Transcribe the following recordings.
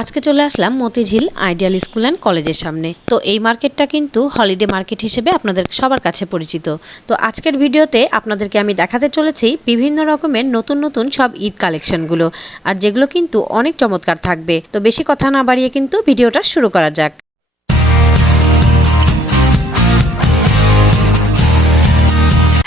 আজকে চলে আসলাম মতিঝিল আইডিয়াল স্কুল অ্যান্ড কলেজের সামনে। তো এই মার্কেটটা কিন্তু হলিডে মার্কেট হিসেবে আপনাদের সবার কাছে পরিচিত। তো আজকের ভিডিওতে আপনাদেরকে আমি দেখাতে চলেছি বিভিন্ন রকমের নতুন নতুন সব ঈদ কালেকশনগুলো আর যেগুলো কিন্তু অনেক চমৎকার থাকবে। তো বেশি কথা না বাড়িয়ে কিন্তু ভিডিওটা শুরু করা যাক।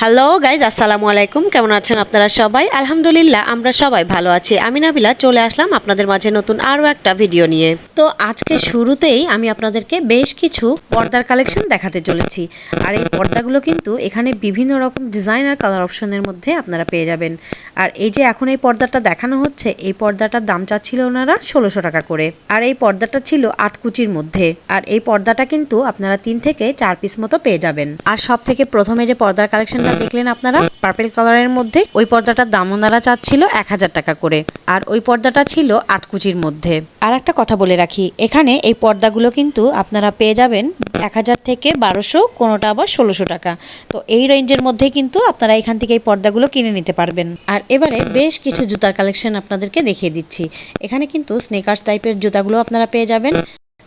হ্যালো গাইজ আসসালামু আলাইকুম। কেমন আছেন আপনারা সবাই? আলহামদুলিল্লাহ, আমরা সবাই ভালো আছি। আমি নাবিলা, চলে আসলাম আপনাদের মাঝে নতুন আরও একটা ভিডিও নিয়ে। তো আজকে শুরুতেই আমি আপনাদেরকে বেশ কিছু পর্দার কালেকশন দেখাতে চলেছি। আর এই পর্দাগুলো কিন্তু এখানে বিভিন্ন রকম ডিজাইন আর কালার অপশনের মধ্যে আপনারা পেয়ে যাবেন। আর এই যে এখন এই পর্দাটা দেখানো হচ্ছে, এই পর্দাটার দাম চাচ্ছিল ওনারা ষোলোশো টাকা করে। আর এই পর্দাটা ছিল আট কুচির মধ্যে। আর এই পর্দাটা কিন্তু আপনারা তিন থেকে চার পিস মতো পেয়ে যাবেন। আর সব থেকে প্রথমে যে পর্দার কালেকশনটা দেখলেন আপনারা? পার্পেল কালারের মধ্যে ওই পর্দাটার দাম ওনারা চাচ্ছিল এক হাজার টাকা করে। আর ওই পর্দাটা ছিল আট কুচির মধ্যে। আর একটা কথা বলে রাখি এখানে এই পর্দাগুলো কিন্তু আপনারা পেয়ে যাবেন এক হাজার থেকে বারোশো কোনোটা আবার ষোলোশো টাকা। তো এই রেঞ্জের মধ্যে কিন্তু আপনারা এখান থেকে এই পর্দাগুলো কিনে নিতে পারবেন। আর এবারে বেশ কিছু জুতার কালেকশন আপনাদেরকে দেখিয়ে দিচ্ছি। এখানে কিন্তু স্নেকার্স টাইপের জুতাগুলো আপনারা পেয়ে যাবেন।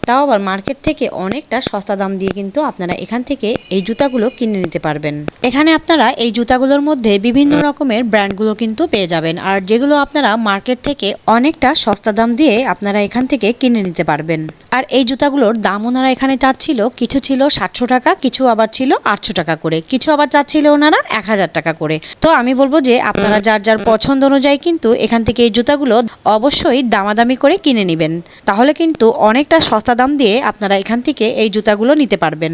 তাও আবার মার্কেট থেকে অনেকটা সস্তা দাম দিয়ে কিন্তু আপনারা এখান থেকে এই জুতাগুলো কিনে নিতে পারবেন। এখানে আপনারা এই জুতাগুলোর মধ্যে বিভিন্ন রকমের ব্র্যান্ডগুলো কিন্তু পেয়ে যাবেন। আর যেগুলো আপনারা মার্কেট থেকে অনেকটা সস্তা দাম দিয়ে আপনারা এখান থেকে কিনে নিতে পারবেন। আর এই জুতাগুলোর দাম ওনারা এখানে চাচ্ছিল, কিছু ছিল সাতশো টাকা, কিছু আবার ছিল আটশো টাকা করে, কিছু আবার চাচ্ছিল ওনারা এক হাজার টাকা করে। তো আমি বলব যে আপনারা যার যার পছন্দ অনুযায়ী কিন্তু এখান থেকে এই জুতাগুলো অবশ্যই দামাদামি করে কিনে নেবেন। তাহলে কিন্তু অনেকটা সস্তা দাম দিয়ে আপনারা এখান থেকে এই জুতাগুলো নিতে পারবেন।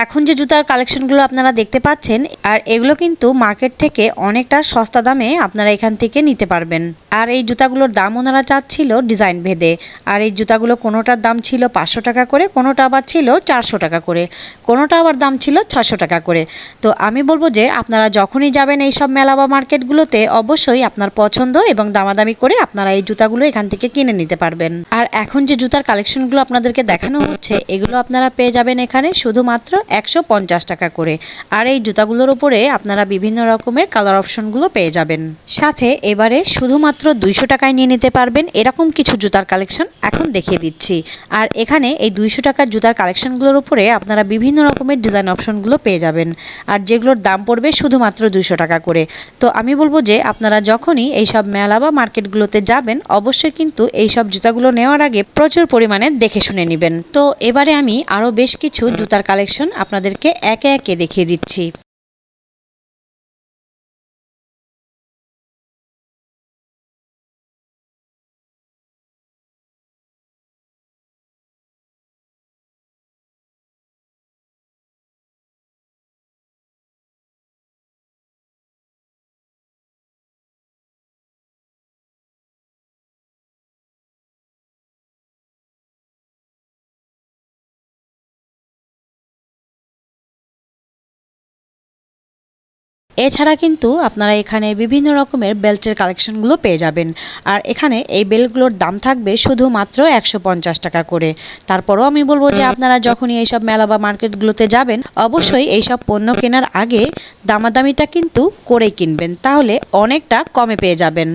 এখন যে জুতার কালেকশনগুলো আপনারা দেখতে পাচ্ছেন, আর এগুলো কিন্তু মার্কেট থেকে অনেকটা সস্তা দামে আপনারা এখান থেকে নিতে পারবেন। আর এই জুতাগুলোর দাম ওনারা চাচ্ছিল ডিজাইন ভেদে। আর এই জুতাগুলো কোনোটার দাম ছিল পাঁচশো টাকা করে, কোনোটা আবার ছিল চারশো টাকা করে, কোনোটা আবার দাম ছিল ছশো টাকা করে। তো আমি বলব যে, আপনারা যখনই যাবেন এই সব মেলা বা মার্কেটগুলোতে অবশ্যই আপনার পছন্দ এবং দামাদামি করে আপনারা এই জুতাগুলো এখান থেকে কিনে নিতে পারবেন। আর এখন যে জুতার কালেকশনগুলো আপনাদেরকে দেখানো হচ্ছে, এগুলো আপনারা পেয়ে যাবেন এখানে শুধুমাত্র একশো পঞ্চাশ টাকা করে। আর এই জুতাগুলোর উপরে আপনারা বিভিন্ন রকমের কালার অপশনগুলো পেয়ে যাবেন। সাথে এবারে শুধুমাত্র দুইশো টাকায় নিয়ে নিতে পারবেন এরকম কিছু জুতার কালেকশন এখন দেখিয়ে দিচ্ছি। আর এখানে এই দুইশো টাকার জুতার কালেকশনগুলোর উপরে আপনারা বিভিন্ন রকমের ডিজাইন অপশনগুলো পেয়ে যাবেন। আর যেগুলোর দাম পড়বে শুধুমাত্র দুইশো টাকা করে। তো আমি বলব যে আপনারা যখনই এইসব মেলা বা মার্কেটগুলোতে যাবেন, অবশ্যই কিন্তু এইসব জুতাগুলো নেওয়ার আগে প্রচুর পরিমাণে দেখে শুনে নেবেন। তো এবারে আমি আরও বেশ কিছু জুতার কালেকশন আপনাদেরকে একে একে দেখিয়ে দিচ্ছি। এছাড়া কিন্তু আপনারা এখানে বিভিন্ন রকমের বেল্টের কালেকশনগুলো পেয়ে যাবেন। আর এখানে এই বেল্টগুলোর দাম থাকবে শুধুমাত্র একশো পঞ্চাশ টাকা করে। তারপরও আমি বলব যে আপনারা যখনই এইসব মেলা বা মার্কেটগুলোতে যাবেন অবশ্যই এইসব পণ্য কেনার আগে দামাদামিটা কিন্তু করেই কিনবেন তাহলে অনেকটা কমে পেয়ে যাবেন।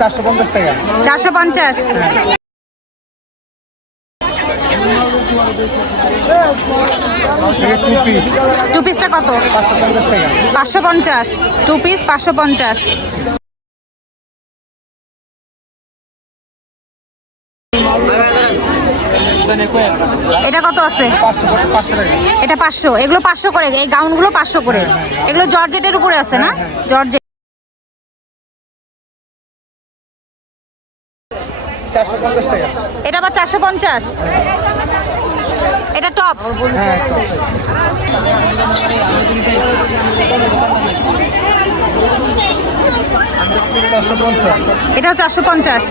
চারশো পঞ্চাশ টাকা। চারশো পঞ্চাশ। টু পিসটা কত? পাঁচশো পঞ্চাশ। টু পিস পাঁচশো পঞ্চাশ। এটা কত আছে? এটা পাঁচশো। এগুলো পাঁচশো করে। এই গাউনগুলো পাঁচশো করে। এগুলো জর্জেটের উপরে আছে না? জর্জেট। এটা আবার চারশো পঞ্চাশ? এটা টপস হ্যাঁ। এটাও চারশো পঞ্চাশ।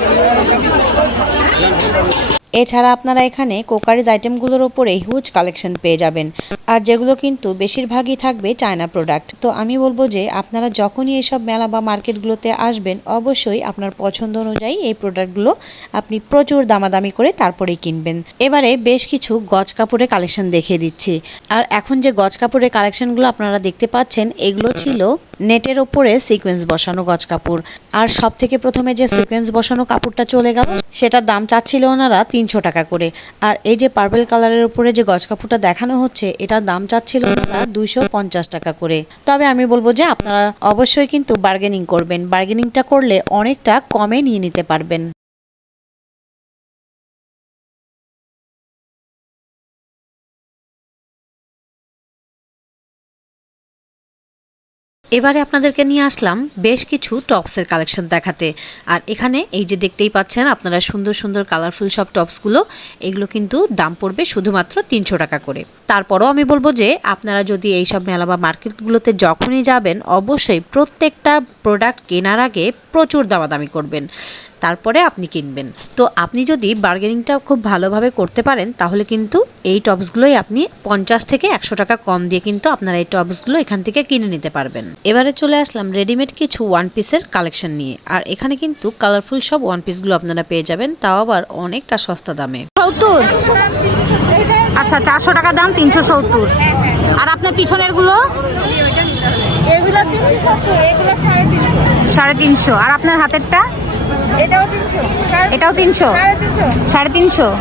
এছাড়া আপনারা এখানে কোকারিজ আইটেমগুলোর ওপরে হিউজ কালেকশন পেয়ে যাবেন। আর যেগুলো কিন্তু বেশিরভাগই থাকবে চায়না প্রোডাক্ট তো আমি বলব যে, আপনারা যখনই এসব মেলা বা মার্কেটগুলোতে আসবেন, অবশ্যই আপনার পছন্দ অনুযায়ী এই প্রোডাক্টগুলো আপনি প্রচুর দামাদামি করে তারপরেই কিনবেন। এবারে বেশ কিছু গজ কাপড়ের কালেকশন দেখিয়ে দিচ্ছি। আর এখন যে গজ কাপড়ের কালেকশনগুলো আপনারা দেখতে পাচ্ছেন, এগুলো ছিল নেটের ওপরে সিকোয়েন্স বসানো গজ কাপড়। আর সব থেকে প্রথমে যে সিকোয়েন্স বসানো কাপড়টা চলে গেল, সেটার দাম চাচ্ছিল ওনারা তিনশো টাকা করে। আর এই যে পার্পেল কালারের উপরে যে গজ কাপড়টা দেখানো হচ্ছে, এটার দাম চাচ্ছিল ওনারা দুইশো পঞ্চাশ টাকা করে। তবে আমি বলব যে, আপনারা অবশ্যই কিন্তু বার্গেনিং করবেন। বার্গেনিংটা করলে অনেকটা কমে নিয়ে নিতে পারবেন। এবারে আপনাদেরকে নিয়ে আসলাম বেশ কিছু টপসের কালেকশন দেখাতে। আর এখানে এই যে দেখতেই পাচ্ছেন, আপনারা সুন্দর সুন্দর কালারফুল সব টপসগুলো, এগুলো কিন্তু দাম পড়বে শুধুমাত্র তিনশো টাকা করে। তারপরও আমি বলব যে, আপনারা যদি এই সব মেলা বা মার্কেটগুলোতে যখনই যাবেন, অবশ্যই প্রত্যেকটা প্রোডাক্ট কেনার আগে প্রচুর দামাদামি করবেন। তারপরে আপনি কিনবেন। তো আপনি যদি বার্গেনিংটা খুব ভালোভাবে করতে পারেন, তাহলে কিন্তু এই টপসগুলোই আপনি পঞ্চাশ থেকে একশো টাকা কম দিয়ে কিন্তু আপনারা এই টপসগুলো এখান থেকে কিনে নিতে পারবেন। এবারে চলে আসলাম রেডিমেড কিছু ওয়ান পিসের কালেকশন নিয়ে। আর এখানে কিন্তু কালারফুল সব ওয়ান পিসগুলো আপনারা পেয়ে যাবেন তাও আবার অনেকটা সস্তা দামে। সত্তর? আচ্ছা চারশো টাকা দাম তিনশো সত্তর। আর আপনার পিছনেরগুলো? সাড়ে তিনশো। আর আপনার হাতেরটা? এটাও তিনশো। সাড়ে- তিনশো?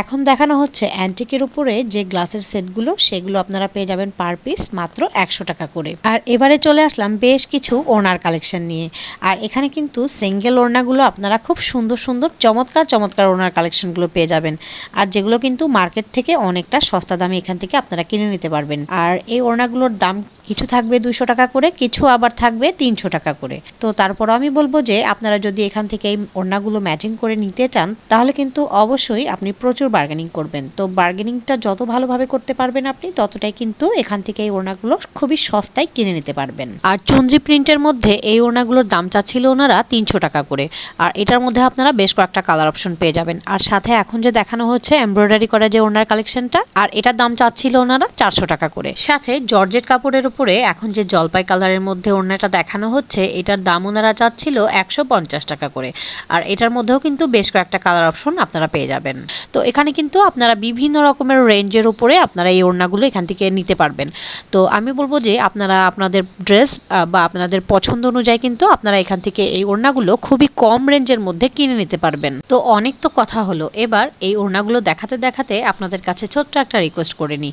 এখন দেখানো হচ্ছে অ্যান্টিকের উপরে যে গ্লাসের সেটগুলো, সেগুলো আপনারা পেয়ে যাবেন পার পিস মাত্র একশো টাকা করে। আর এবারে চলে আসলাম বেশ কিছু ওনার কালেকশন নিয়ে। আর এখানে কিন্তু সিঙ্গেল ওড়নাগুলো আপনারা খুব সুন্দর সুন্দর, চমৎকার চমৎকার ওনার কালেকশনগুলো পেয়ে যাবেন। আর যেগুলো কিন্তু মার্কেট থেকে অনেকটা সস্তা দামে এখান থেকে আপনারা কিনে নিতে পারবেন। আর এই ওড়নাগুলোর দাম কিছু থাকবে দুশো টাকা করে, কিছু আবার থাকবে তিনশো টাকা করে। তো তারপর আমি বলব যে, আপনারা যদি এখান থেকে এই ওড়নাগুলো ম্যাচিং করে নিতে চান, তাহলে কিন্তু অবশ্যই আপনি প্রচুর বার্গেনিং করবেন। তো বার্গেনিংটা যত ভালোভাবে করতে পারবেন আপনি, ততটাই কিন্তু এখান থেকে এই ওড়নাগুলো খুবই সস্তায় কিনে নিতে পারবেন। আর চন্দ্রি প্রিন্টের মধ্যে এই ওড়নাগুলোর দাম চাচ্ছিল ওনারা তিনশো টাকা করে। আর এটার মধ্যে আপনারা বেশ কয়েকটা কালার অপশন পেয়ে যাবেন। আর সাথে এখন যে দেখানো হচ্ছে এমব্রয়ডারি করা যে ওনার কালেকশনটা আর এটার দাম চাচ্ছিল ওনারা চারশো টাকা করে। সাথে জর্জেট কাপড়ের উপরে এখন যে জলপাই কালারের মধ্যে ওড়নাটা দেখানো হচ্ছে, এটার দাম ওনারা চাচ্ছিল একশো পঞ্চাশ টাকা করে। আর এটার মধ্যেও কিন্তু বেশ কয়েকটা কালার অপশন আপনারা পেয়ে যাবেন। তো এখানে কিন্তু আপনারা বিভিন্ন রকমের রেঞ্জের উপরে আপনারা এই ওড়নাগুলো এখান থেকে নিতে পারবেন। তো আমি বলব যে আপনারা আপনাদের ড্রেস বা আপনাদের পছন্দ অনুযায়ী কিন্তু আপনারা এখান থেকে এই ওড়নাগুলো খুবই কম রেঞ্জের মধ্যে কিনে নিতে পারবেন। তো অনেক তো কথা হলো, এবার এই ওড়নাগুলো দেখাতে দেখাতে আপনাদের কাছে ছোট্ট একটা রিকোয়েস্ট করে নিই।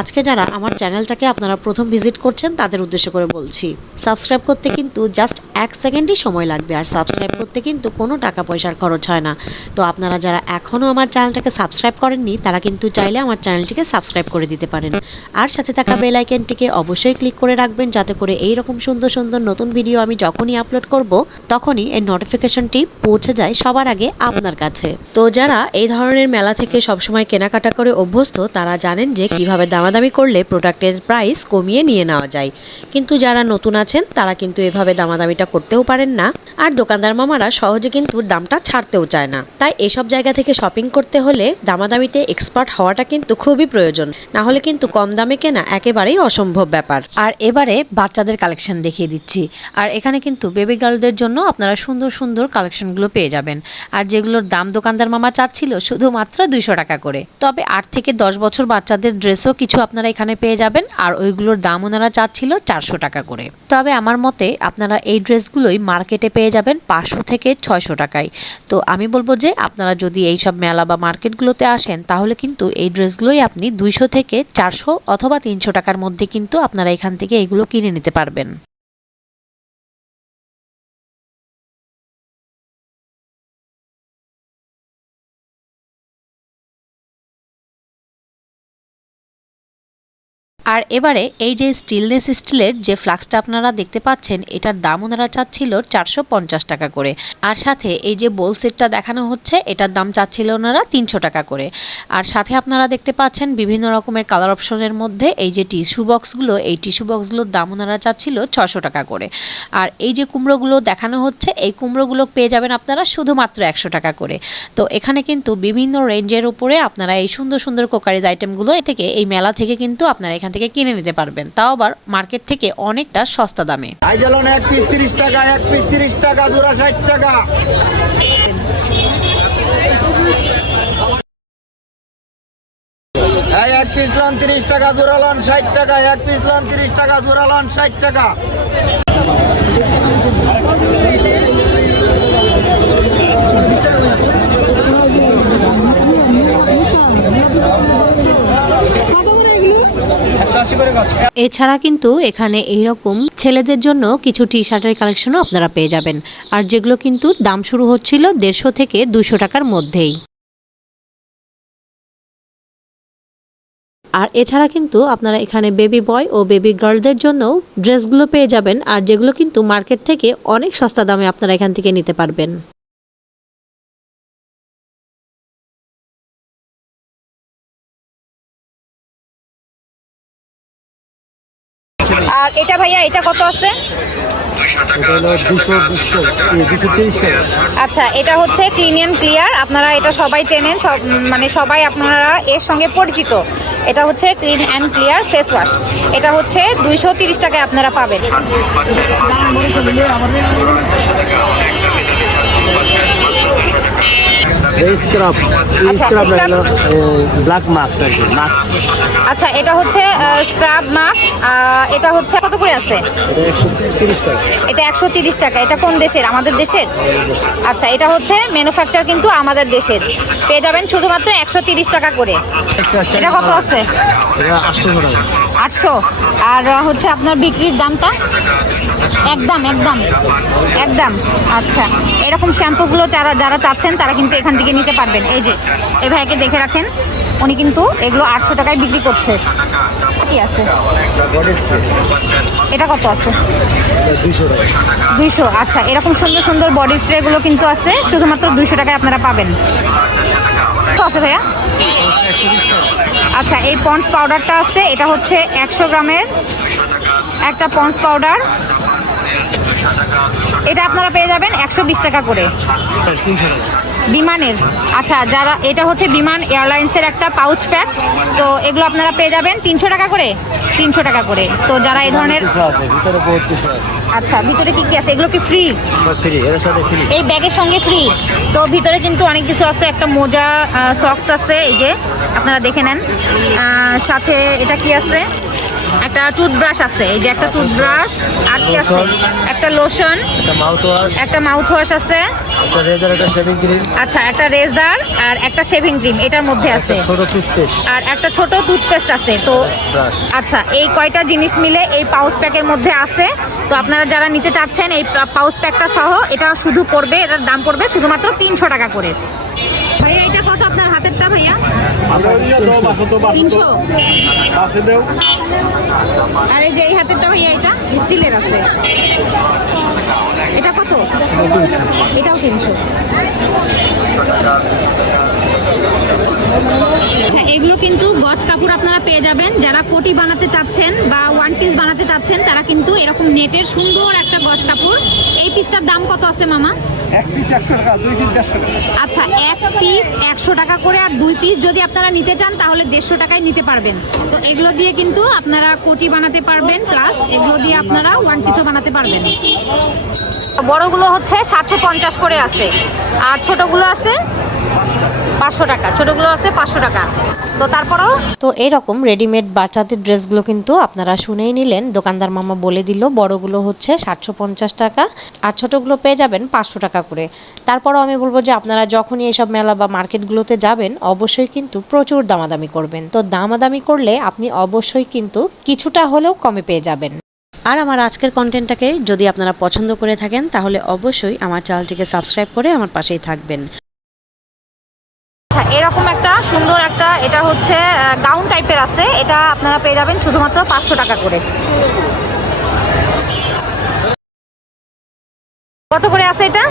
আজকে যারা আমার চ্যানেলটাকে আপনারা প্রথম ভিজিট করছেন, তাদের উদ্দেশ্য করে বলছি। সাবস্ক্রাইব করতে কিন্তু জাস্ট এক সেকেন্ডই সময় লাগবে, আর সাবস্ক্রাইব করতে কিন্তু কোনো টাকা পয়সার খরচ হয় না। তো আপনারা যারা এখনও আমার চ্যানেলটাকে সাবস্ক্রাইব করেননি, তারা কিন্তু চাইলে আমার চ্যানেলটিকে সাবস্ক্রাইব করে দিতে পারেন। আর সাথে থাকা বেল আইকনটিকে অবশ্যই ক্লিক করে রাখবেন, যাতে করে এই রকম সুন্দর সুন্দর নতুন ভিডিও আমি যখনই আপলোড করব, তখনই এই নোটিফিকেশনটি পৌঁছে যায় সবার আগে আপনার কাছে। তো যারা এই ধরনের মেলা থেকে সবসময় কেনাকাটা করে অভ্যস্ত, তারা জানেন যে কীভাবে দামাদামি করলে প্রোডাক্টের প্রাইস কমিয়ে নিয়ে। নেওয়া যায়। কিন্তু যারা নতুন আছেন, তারা কিন্তু এভাবে দামাদামিটা করতেও পারেন না। আর দোকানদার মামারা সহজে কিন্তু দামটা ছাড়তেও চায় না। তাই এসব জায়গা থেকে শপিং করতে হলে দামাদামিতে এক্সপার্ট হওয়াটা কিন্তু খুবই প্রয়োজন। না হলে কিন্তু কম দামে কেনা একেবারেই অসম্ভব ব্যাপার। আর এবারে বাচ্চাদের কালেকশন দেখিয়ে দিচ্ছি। আর এখানে কিন্তু বেবি গার্লদের জন্য আপনারা সুন্দর সুন্দর কালেকশনগুলো পেয়ে যাবেন। আর যেগুলোর দাম দোকানদার মামা চাচ্ছিল শুধুমাত্র দুইশো টাকা করে। তবে আট থেকে দশ বছর বাচ্চাদের ড্রেসও কিছু আপনারা এখানে পেয়ে যাবেন। আর ওইগুলোর দাম ওনারা চাচ্ছিল চারশো টাকা করে। তবে আমার মতে আপনারা এই ড্রেসগুলোই মার্কেটে পেয়ে যাবেন পাঁচশো থেকে ছয়শো টাকায়। তো আমি বলব যে আপনারা যদি এই সব মেলা বা মার্কেটগুলোতে আসেন, তাহলে কিন্তু এই ড্রেসগুলোই আপনি দুইশো থেকে চারশো অথবা তিনশো টাকার মধ্যে কিন্তু আপনারা এখান থেকে এগুলো কিনে নিতে পারবেন। আর এবারে এই যে স্টিলনেস স্টিলের যে ফ্লাক্সটা আপনারা দেখতে পাচ্ছেন, এটার দাম ওনারা চাচ্ছিল চারশো পঞ্চাশ টাকা করে। আর সাথে এই যে বোল সেটটা দেখানো হচ্ছে, এটার দাম চাচ্ছিল ওনারা তিনশো টাকা করে। আর সাথে আপনারা দেখতে পাচ্ছেন বিভিন্ন রকমের কালার অপশনের মধ্যে এই যে টিস্যু বক্সগুলো, এই টিস্যু বক্সগুলোর দাম ওনারা চাচ্ছিল ছশো টাকা করে। আর এই যে কুমড়োগুলো দেখানো হচ্ছে, এই কুমড়োগুলো পেয়ে যাবেন আপনারা শুধুমাত্র একশো টাকা করে। তো এখানে কিন্তু বিভিন্ন রেঞ্জের উপরে আপনারা এই সুন্দর সুন্দর কোকারিজ আইটেমগুলো এ থেকে, এই মেলা থেকে কিন্তু আপনারা এখান থেকে থেকে কিনে নিতে পারবেন। তাও আবার মার্কেট থেকে অনেকটা সস্তা দামে। এক পিস টাকা, এক পিস তিরিশ টাকা ষাট টাকা। এক পিস লন ত্রিশ টাকা জোড়া লন ষাট টাকা, এক টাকা লন ষাট টাকা। এছাড়া কিন্তু এখানে এইরকম ছেলেদের জন্য কিছু টি শার্টের কালেকশনও আপনারা পেয়ে যাবেন। আর যেগুলো কিন্তু দাম শুরু হচ্ছিল দেড়শো থেকে দুশো টাকার মধ্যেই। আর এছাড়া কিন্তু আপনারা এখানে বেবি বয় ও বেবি গার্লদের জন্য ড্রেসগুলো পেয়ে যাবেন। আর যেগুলো কিন্তু মার্কেট থেকে অনেক সস্তা দামে আপনারা এখান থেকে নিতে পারবেন। আর এটা ভাইয়া এটা কত আছে? আচ্ছা এটা হচ্ছে ক্লিন অ্যান্ড ক্লিয়ার। আপনারা এটা সবাই চেনেন সব মানে সবাই আপনারা এর সঙ্গে পরিচিত। এটা হচ্ছে clean and clear face wash. এটা হচ্ছে দুইশো তিরিশ টাকায় আপনারা পাবেন। স্ক্রাব আচ্ছা, স্ক্রাব scrub? ব্ল্যাক মার্কস আর কি মার্কস আচ্ছা এটা হচ্ছে স্ক্রাব মাস্ক এটা হচ্ছে কত করে আছে? এটা একশো তিরিশ টাকা। এটা কোন দেশের? আমাদের দেশের? আচ্ছা এটা হচ্ছে ম্যানুফ্যাকচার কিন্তু আমাদের দেশের। পেয়ে যাবেন শুধুমাত্র একশো তিরিশ টাকা করে। এটা কত আছে? আটশো টাকা। আটশো। আর হচ্ছে আপনার বিক্রির দামটা? একদম একদম। একদম। আচ্ছা। এরকম শ্যাম্পুগুলো যারা যারা চাচ্ছেন, তারা কিন্তু এখান থেকে নিতে পারবেন। এই যে এই ভাইকে দেখে রাখেন। উনি কিন্তু এগুলো আটশো টাকায় বিক্রি করছে। কি আছে? এটা কত আছে? দুইশো। আচ্ছা এরকম সুন্দর সুন্দর বডি স্প্রেগুলো কিন্তু আছে। শুধুমাত্র দুইশো টাকায় আপনারা পাবেন। আছে ভাইয়া? আচ্ছা এই পন্স পাউডারটা আছে, এটা হচ্ছে একশো গ্রামের একটা পন্স পাউডার। এটা আপনারা পেয়ে যাবেন একশো বিশ টাকা করে। বিমানের। আচ্ছা যারা এটা হচ্ছে বিমান এয়ারলাইন্সের একটা পাউচ প্যাক তো এগুলো আপনারা পেয়ে যাবেন তিনশো টাকা করে। তিনশো টাকা করে। তো যারা এই ধরনের আচ্ছা ভিতরে কি কি আছে? এগুলো কি ফ্রি এই ব্যাগের সঙ্গে ফ্রি তো ভিতরে কিন্তু অনেক কিছু আছে। একটা মোজা সক্স আছে। এই যে আপনারা দেখে নেন। সাথে এটা কি আছে? একটা টুথব্রাশ আছে এই যে একটা টুথব্রাশ আর কি আছে? একটা লোশন একটা মাউথ ওয়াশ একটা আছে। একটা রেজার একটা শেভিং ক্রিম আচ্ছা একটা রেজার আর একটা শেভিং ক্রিম এটার মধ্যে আছে। ছোট টুথপেস্ট আর একটা ছোট টুথপেস্ট আছে তো আচ্ছা এই কয়টা জিনিস মিলে এই পাউচ প্যাকের মধ্যে আছে? তো আপনারা যারা নিতে চাচ্ছেন এই পাউচ প্যাকটা সহ এটা শুধু পড়বে এটার দাম পড়বে শুধুমাত্র তিনশো টাকা করে। হাতেরটা ভাইয়া? তিনশো? আর এই যে এই হাতেরটা ভাইয়া এটা? স্টিলের আছে। এটা কত? এটাও তিনশো। আচ্ছা এগুলো কিন্তু গজ কাপড় আপনারা পেয়ে যাবেন। যারা কোটি বানাতে চাচ্ছেন বা ওয়ান পিস বানাতে চাচ্ছেন তারা কিন্তু এরকম নেটের সুন্দর একটা গজ কাপড়। এই পিসটার দাম কত আছে মামা? আচ্ছা এক পিস একশো টাকা করে আর দুই পিস যদি আপনারা নিতে চান তাহলে দেড়শো টাকায় নিতে পারবেন। তো এগুলো দিয়ে কিন্তু আপনারা কোটি বানাতে পারবেন প্লাস এগুলো দিয়ে আপনারা ওয়ান পিসও বানাতে পারবেন। বড়গুলো হচ্ছে সাতশো পঞ্চাশ করে আছে। আর ছোটগুলো আছে পাঁচশো টাকা। ছোটগুলো আছে পাঁচশো টাকা। তো তারপরেও তো এরকম রেডিমেড বাচ্চাদের ড্রেসগুলো কিন্তু আপনারা শুনেই নিলেন। দোকানদার মামা বলে দিল, বড়গুলো হচ্ছে সাতশো পঞ্চাশ টাকা আর ছোটোগুলো পেয়ে যাবেন পাঁচশো টাকা করে। তারপরও আমি বলব যে আপনারা যখনই এসব মেলা বা মার্কেটগুলোতে যাবেন, অবশ্যই কিন্তু প্রচুর দামাদামি করবেন। তো দামাদামি করলে আপনি অবশ্যই কিন্তু কিছুটা হলেও কমে পেয়ে যাবেন। আর আমার আজকের কন্টেন্টটাকে যদি আপনারা পছন্দ করে থাকেন, তাহলে অবশ্যই আমার চ্যানেলটিকে সাবস্ক্রাইব করে আমার পাশেই থাকবেন। আচ্ছা এরকম একটা সুন্দর একটা, এটা হচ্ছে গাউন টাইপের আছে। এটা আপনারা পেয়ে যাবেন শুধুমাত্র পাঁচশো টাকা করে। কত করে আছে এটা?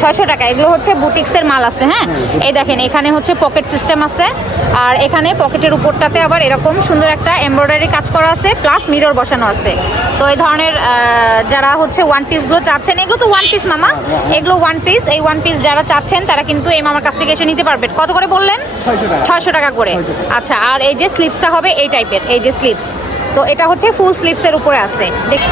ছয়শো টাকা। এগুলো হচ্ছে বুটিক্সের মাল আছে হ্যাঁ? এই দেখেন এখানে হচ্ছে পকেট সিস্টেম আছে। আর এখানে পকেটের উপরটাতে আবার এরকম সুন্দর একটা এমব্রয়ডারি কাজ করা আছে প্লাস মিরর বসানো আছে। তো এই ধরনের যারা হচ্ছে ওয়ান পিসগুলো চাচ্ছেন এগুলো তো ওয়ান পিস মামা। এগুলো ওয়ান পিস এই ওয়ান পিস যারা চাচ্ছেন তারা কিন্তু এই মামার কাছ থেকে এসে নিতে পারবেন। কত করে বললেন? ছয়শো টাকা। করে। আচ্ছা আর এই যে স্লিপসটা হবে এই টাইপের এই যে স্লিপস তো এটা হচ্ছে ফুল স্লিপসের উপরে আছে। দেখ-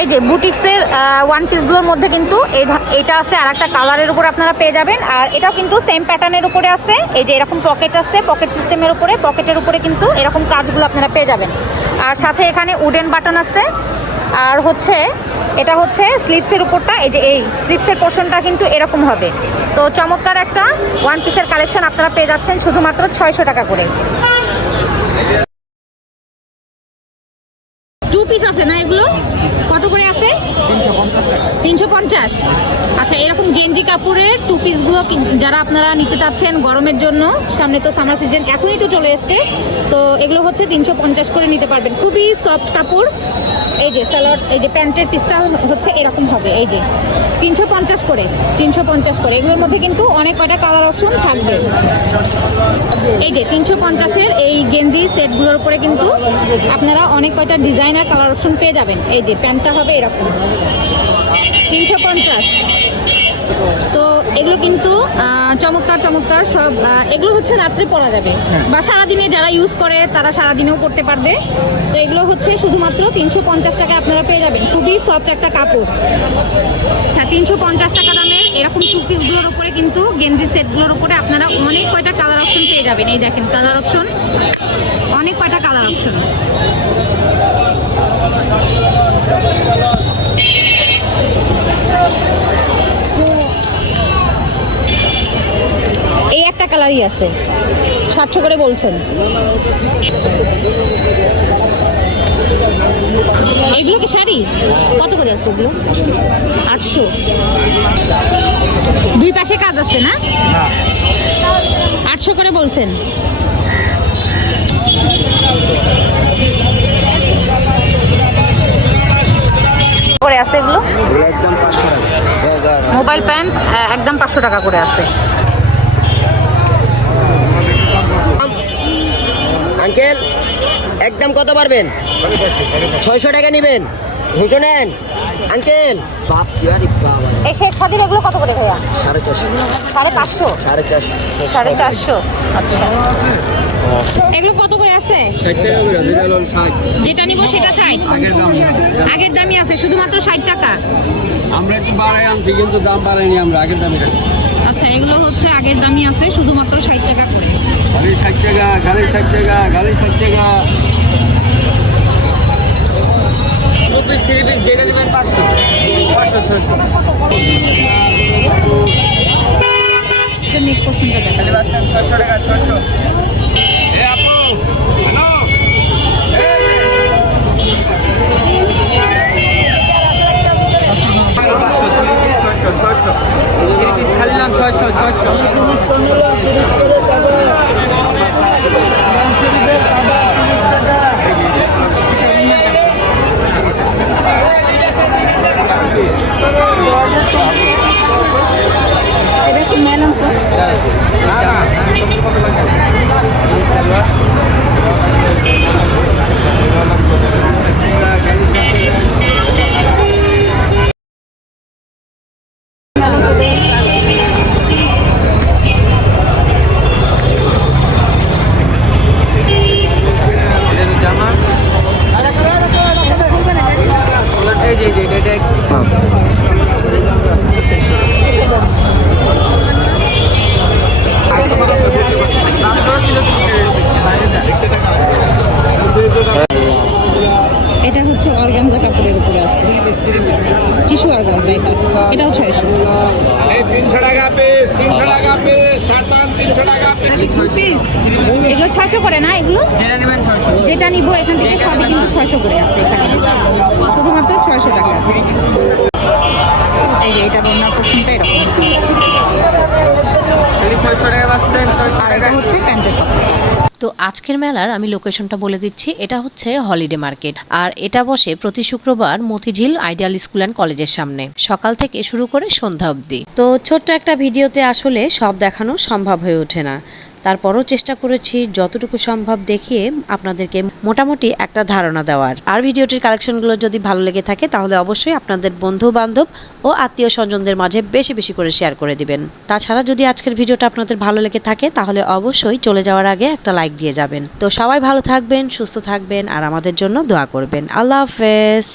এই যে বুটিক্সের ওয়ান পিসগুলোর মধ্যে কিন্তু এই এটা আছে আর একটা কালারের উপর আপনারা পেয়ে যাবেন। আর এটাও কিন্তু সেম প্যাটার্নের উপরে আছে। এই যে এরকম পকেট আছে পকেট সিস্টেমের উপরে পকেটের উপরে কিন্তু এরকম কাজগুলো আপনারা পেয়ে যাবেন। আর সাথে এখানে উডেন বাটন আছে। আর হচ্ছে, এটা হচ্ছে স্লিপসের উপরটা, এই যে এই স্লিপসের পোর্শনটা কিন্তু এরকম হবে। তো চমৎকার একটা ওয়ান পিসের কালেকশন আপনারা পেয়ে যাচ্ছেন, শুধুমাত্র ছয়শো টাকা করে। টু পিস আছে না এগুলো? কত করে আছে? তিনশো পঞ্চাশ আচ্ছা এরকম গেঞ্জি কাপড়ের টু পিসগুলো যারা আপনারা নিতে চাচ্ছেন গরমের জন্য সামনে তো সামার সিজন এখনই তো চলে এসছে। তো এগুলো হচ্ছে তিনশো পঞ্চাশ করে নিতে পারবেন। খুবই সফট কাপড়। এই যে স্যালাড, এই যে প্যান্টের পিসটা হচ্ছে এরকম হবে, এই যে তিনশো পঞ্চাশ করে, তিনশো পঞ্চাশ করে। এগুলোর মধ্যে কিন্তু অনেক কয়টা কালার অপশন থাকবে। এই যে তিনশো পঞ্চাশের এই গেঞ্জি সেটগুলোর উপরে কিন্তু আপনারা অনেক কয়টা ডিজাইনার কালার অপশন পেয়ে যাবেন। এই যে প্যান্টটা হবে এরকম। তিনশো পঞ্চাশ। তো এগুলো কিন্তু চমৎকার চমৎকার সব এগুলো হচ্ছে রাত্রে পরা যাবে। বা সারাদিনে যারা ইউজ করে তারা সারাদিনেও পরতে পারবে। তো এগুলো হচ্ছে শুধুমাত্র তিনশো পঞ্চাশ টাকায় আপনারা পেয়ে যাবেন। খুবই সফট একটা কাপড়। হ্যাঁ তিনশো পঞ্চাশ টাকা দামের এরকম টু পিসগুলোর উপরে কিন্তু গেঞ্জি সেটগুলোর উপরে আপনারা অনেক কয়টা কালার অপশন পেয়ে যাবেন। এই দেখেন কালার অপশন অনেক কয়টা কালার অপশন একটা কালারই আছে। সাতশো করে বলছেন। এগুলো কি শাড়ি? কত করে আছে এগুলো? আটশো। দুই পাশে কাজ আছে না? আটশো করে বলছেন। করে আছে এগুলো? মোবাইল প্যান্ট একদম পাঁচশো টাকা করে আছে। আঙ্কেল একদম কত পারবেন? ছয়শো টাকা নেবেন। ঘুষো নেন। আঙ্কেল। এই শেখ সাদির এগুলো কত করে ভাইয়া? সাড়ে চারশো। সাড়ে পাঁচশো? সাড়ে চারশো সাড়ে চারশো। আচ্ছা। এগুলো কত করে আছে? যেটা নিব সেটা ষাট। আগের দামই আছে শুধুমাত্র ষাট টাকা। আমরা একটু বাড়াই আনছি কিন্তু দাম বাড়াইনি আমরা আগের দামে আচ্ছা এগুলো হচ্ছে আগের দামই আছে শুধুমাত্র ষাট টাকা করে। গাড়ি ষাট টাকা গাড়ি ষাট টাকা টু পিস থ্রি পিস যেটা নেবেন পাঁচশো। ছশো ছশো ছশো টাকা ছশো ছয়শো। ছয়শো থ্রি পিস 这样子 আজকের মেলার আমি লোকেশনটা বলে দিচ্ছি, এটা হচ্ছে হলিডে মার্কেট। আর এটা বসে প্রতি শুক্রবার মতিঝিল আইডিয়াল স্কুল অ্যান্ড কলেজের সামনে। সকাল থেকে শুরু করে সন্ধ্যা অবধি। তো ছোট্ট একটা ভিডিওতে আসলে সব দেখানো সম্ভব হয়ে ওঠে না। তারপরও চেষ্টা করেছি যতটুকু সম্ভব দেখিয়ে আপনাদেরকে মোটামুটি একটা ধারণা দেওয়ার। আর ভিডিওটির কালেকশনগুলো যদি ভালো লেগে থাকে, তাহলে অবশ্যই আপনাদের বন্ধু বান্ধব ও আত্মীয় স্বজনদের মাঝে বেশি বেশি করে শেয়ার করে দিবেন। তাছাড়া যদি আজকের ভিডিওটা আপনাদের ভালো লেগে থাকে, তাহলে অবশ্যই চলে যাওয়ার আগে একটা লাইক দিয়ে যাবেন। তো সবাই ভালো থাকবেন, সুস্থ থাকবেন, আর আমাদের জন্য দোয়া করবেন। আল্লাহ হাফেজ।